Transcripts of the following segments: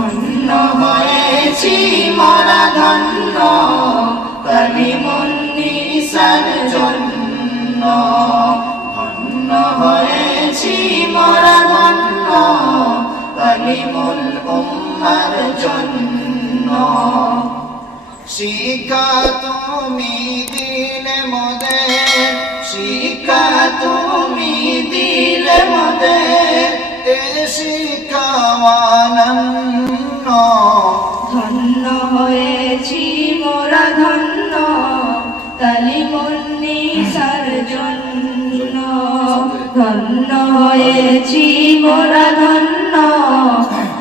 ধন্য হয়েছি মরা ধন্য কালিমুন্নিসার জন্য ধন্য হয়েছি মরা ধন্য কালিমুল উম্মার জন্য। শিক্ষা তুমি দিলে মোদের শিক্ষা তুমি দিলে শিক্ষা অনন্য ধন্য হয়েছি মোরা ধন্য কালিমুন্নিসার জন্য ধন্য হয়েছি মোরা ধন্য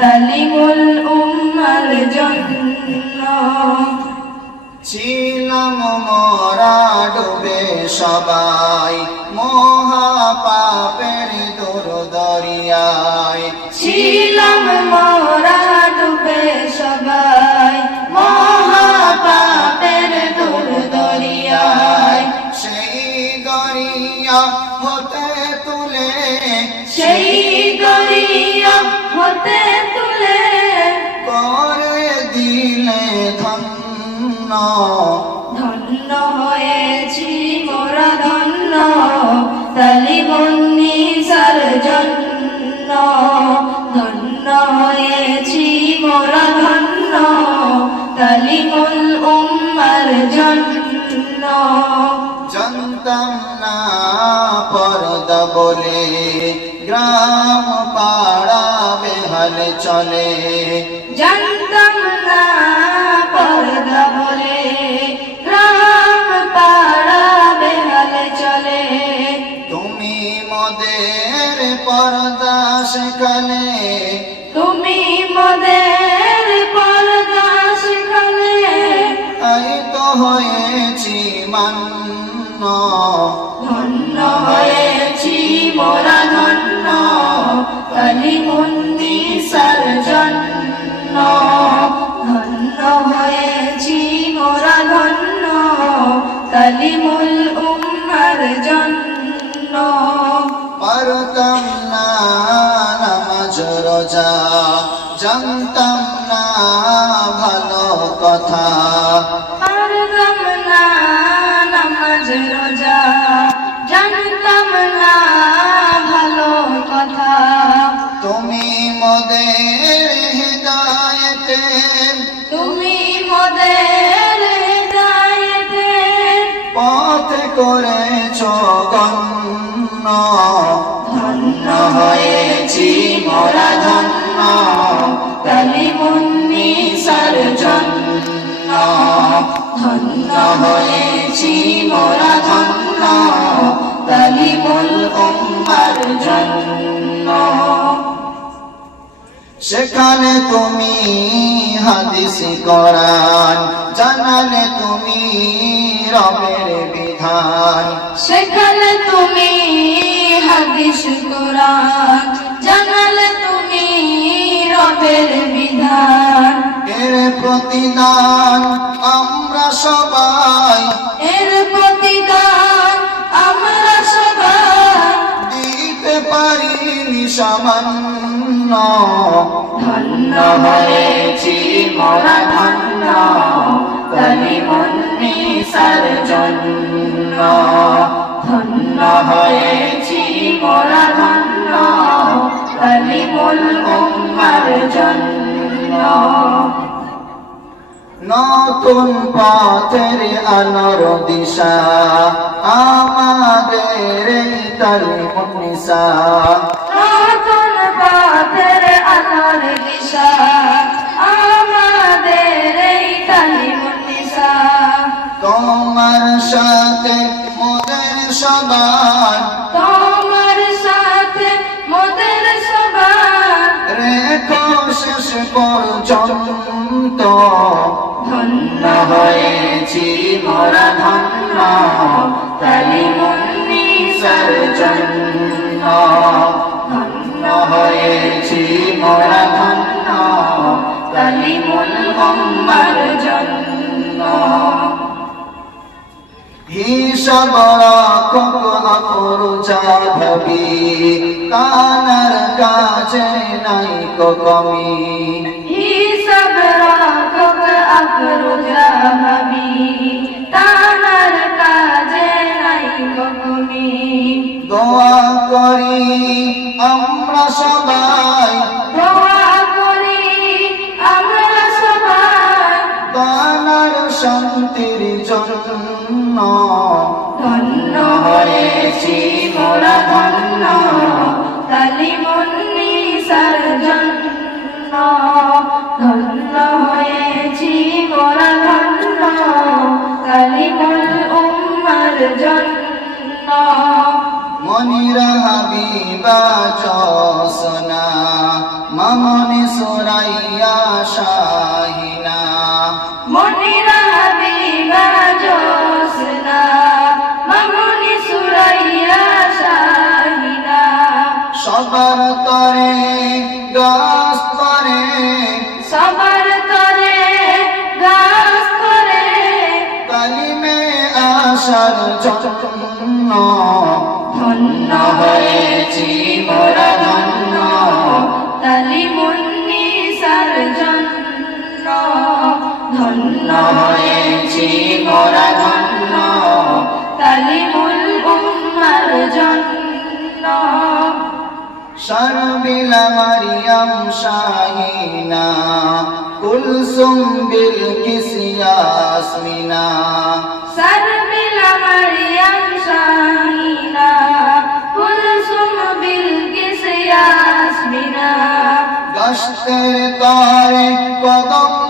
কালিমুল উম্মার জন্য। ছিলাম মরা ডুবে সবাই মহা পাপের দূর দরিয়ায় ছিলাম মোরা ধন্য হয়েছি মোরা ধন্য তালিবন্নিসার জন্য। ধন্য হয়েছি মোরা ধন্য তালিমুল উম্মার জন্য। জানতাম না পর্দা বলে গ্রাম পাড়া বেহাল চলে। জানতাম হয়েছি মান্য। ধন্য হয়েছি মোরা ধন্য কালিমুন্নিসার জন্য ধন্য হয়েছি মোরা ধন্য কালিমুল করেছ গণ্য ধন্য হয়েছি মোরা ধন্য কালিমুন্নিসার জন্য ধন্য হয়েছি মোরা ধন্য কালিমুল উম্মার জন্য। সেখানে তুমি হাদিস করান জানালে তুমি রবের বিধান সেখানে তুমি হাদিস কোরআন জানালে তুমি রবের বিধান। এর প্রতিদান আমরা সবাই এর প্রতিদান আমরা সবাই দিতে পারিনি সামান্য। ধন্য হয়েছি মোরা ধন্য জন্য ধন্য হয়েছি মোরা ধন্য কালিমুল উম্মার জন্য নতুন পথের আলোর দিশা, আমাদের তালিমুনিসা নতুন জন্য ধন্য হয়েছি মোরা ধন্য তালিমুল মোহাম্মদ জন্য। হিসাব রাখক অপরজা ভাবি কানার কাছে নাই কমি। হিসাব রাখক অপরজা দোয়া করি। আমরা সবাই সুরাইয়া শাহিনা। মনিরা ধন্য হয়েছি মোরা ধন্য তালিমুল উম্মার জন্য। শর্মিলা মারিয়াম শাহিনা কুলসুম বিল কিসিয়াসমিনা। সারবিলা মারিয়াম শাহিনা কুলসুম বিলকিস ইয়াসমিনা গস্তের তারে কদম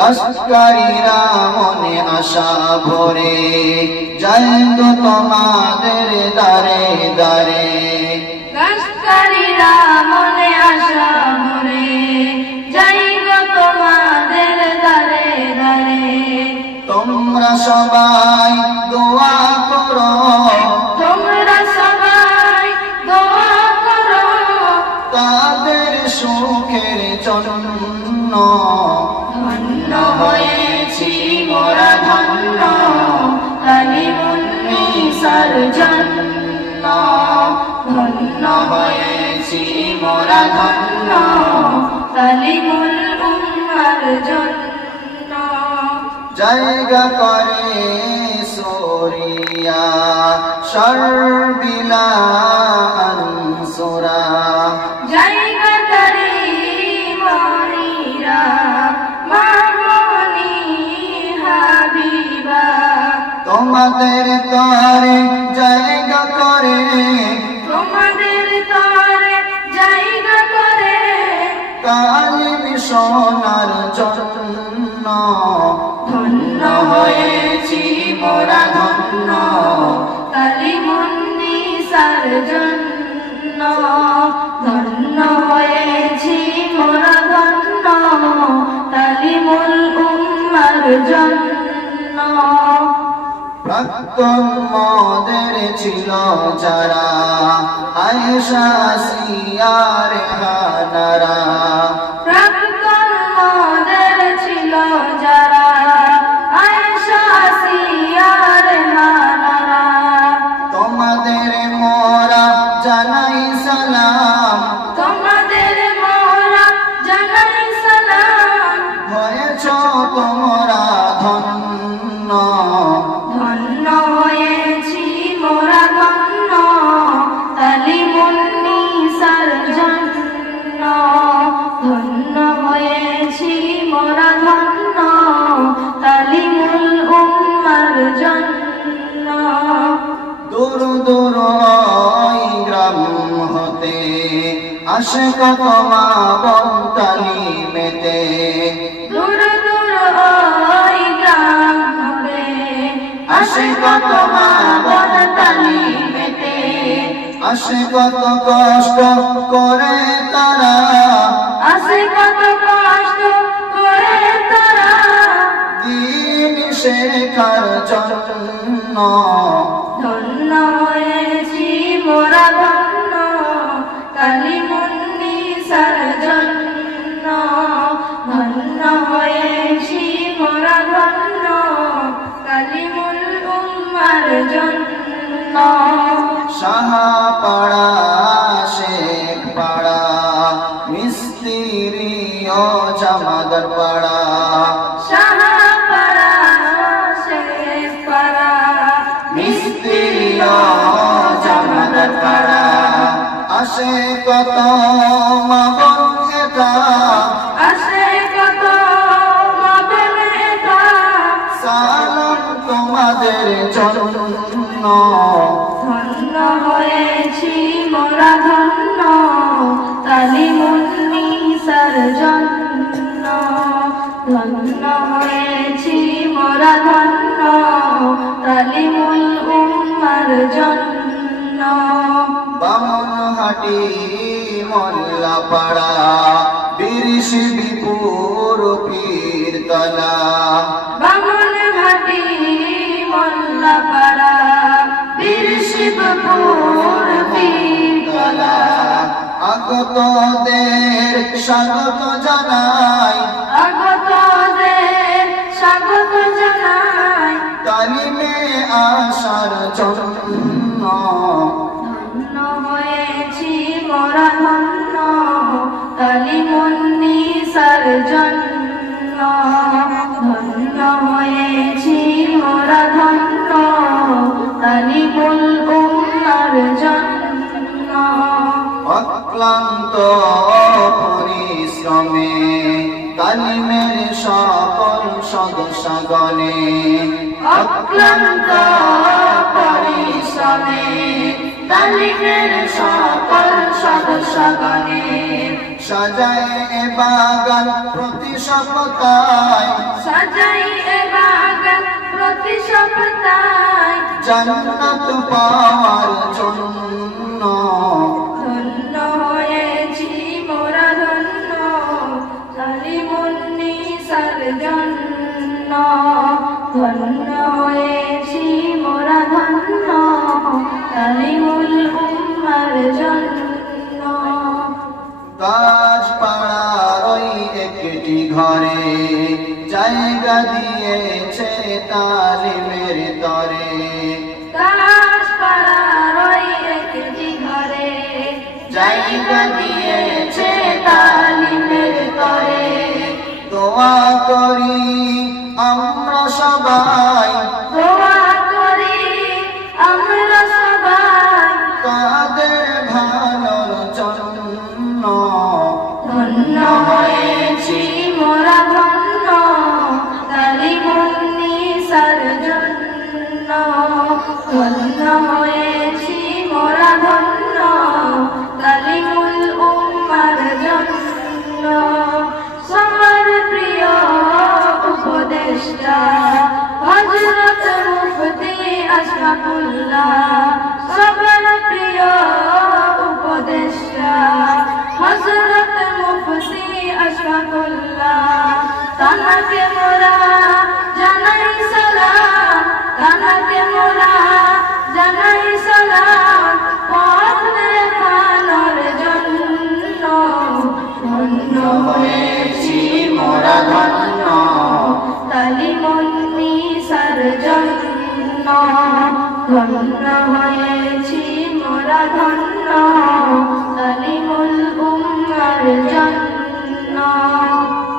গাছকারীরা মনে আশা ভরে। যায় তো তোমাদের দারে দারে গাছকারীরা মনে আশা ভরে। গো তোমাদের দারে দারে তোমরা সবাই জন্য ধন্য হয়েছি মোরা ধন্য কালিমুল উম্মার জন্য। জায়গা করে সোরিয়া সর্বিলা প্রাক্তন মদের ছিল যারা আয়েশা সিয়ার আসে কত মা বন্তালি মেতে দূর দূর ওই গ্রাম হবে আসে কত মা বনতালি মেতে আসে কত কষ্ট করে তারা। আসে কত কষ্ট করে তারা। দিন শেখার জন্য। তিরিও জামাদার পাড়া মিস্ত্রিয় জামাদার পাড়া আসে কত হাটি বিরিশ বিপুর পীরতলা বামন ঘাটি মোল্লাপাড়া বীর শিবপুর পীরতলা আগতদের স্বাগত জানাই। আগতদের স্বাগত জানাই। তালিমে আসার জন্য। অক্লান্ত পরিশ্রমে তালিমের সকল সদস্যগণে অক্লান্ত পরিশ্রমে তালিমের সকল সদস্যগণে সাজায় এ বাগান প্রতি সপ্তায় সাজাই এ বাগান প্রতি সপ্তাহে জান্নাত পাওয়ার জন্য কাজ পাড়ার ওই একটি ঘরে জায়গা দিয়েছে আশরাফুল্লাহ সবার প্রিয় উপদেষ্টা হজরত মুফতি আশফাকুল্লাহ তাহাকে মোরা হয়েছি মোরা ধন্য কালিমুল উম্মার জন্য।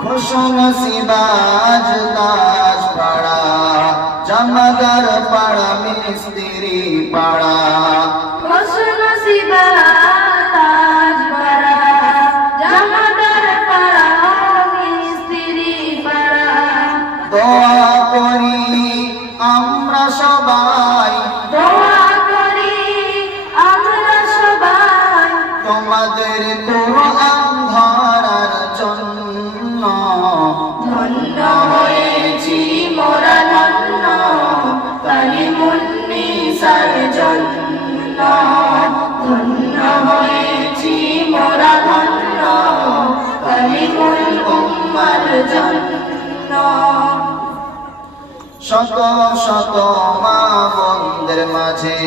খুশন সিবাজ দাস পাড়া জমদার পাড়া মিস্ত্রি পাড়া। শত শত মা বন্ধের মাঝে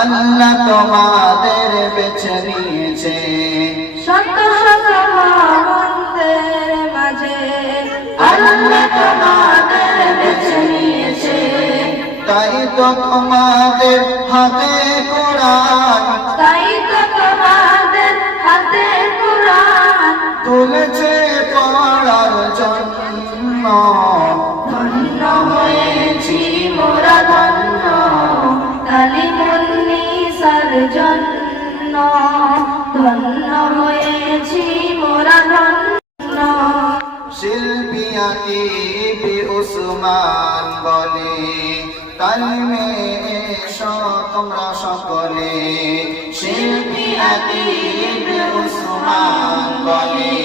আল্লাহ তোমাদের বেছে নিয়েছে। শত শত মন্দের মাঝে আল্লাহ তোমাদের বেছে নিয়েছে। তাই তো তোমাদের হাতে কোরআন উসমান বলে তালিমে এসো তোমরা সকলে। শিল্পী আকিব উসমান বলে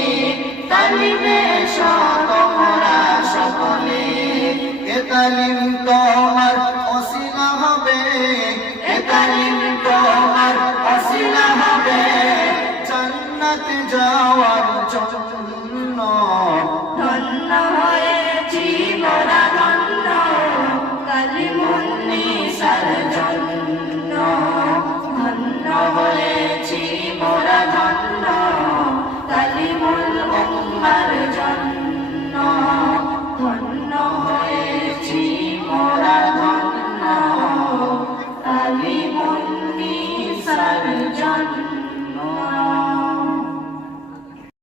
তালিমে এসো তোমরা সকলে। এ তালিম তোমার অসিলা হবে, এ তালিম তোমার অসিলা হবে। জান্নাত যাওয়ার জন্য